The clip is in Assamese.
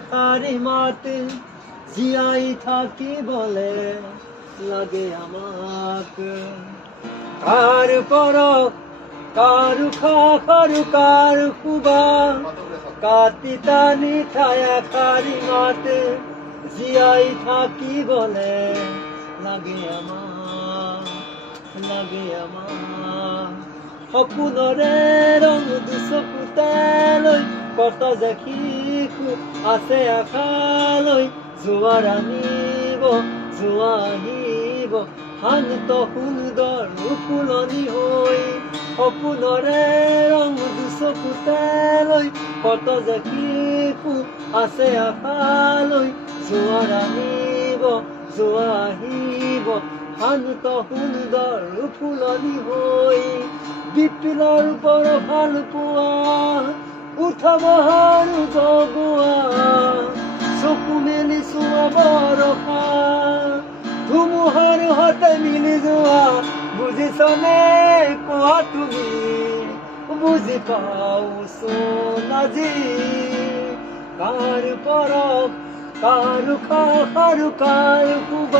এষাৰি মাত জীয়াই থাকিবলে লাগে আমাক। কাৰ পৰশ, কাৰ উশাহ, কাৰ সুবাস, কাটি টানি ঠাই এষাৰি মাত জীয়াই থাকিবলে লাগে আমাক, লাগে আমাক। সপোনৰে ৰং দুচকুতে লৈ কত যে শিশু আছে আশালৈ, জোৱাৰ আনিব জোৱা আহিব শান্ত সুন্দৰ ফুলনি হৈ। সপোনৰে ৰং দুচকুতে লৈ কত যে শিশু আছে আশালৈ, জোৱাৰ আনিব জোৱা আহিব শান্ত সুন্দৰ ফুলনি হৈ। বিপিনৰ ওপৰ ভাল পোৱা উঠাব হাৰু জগোৱা, চকু মেলি চোৱা বৰষা, ধুমুহাৰ সতে মিলি যোৱা। বুজিছনে কোৱা তুমি, বুজি পাওচোন আজি। কাৰ পৰশ, কাৰ উশাহ, কাৰ সুবাস।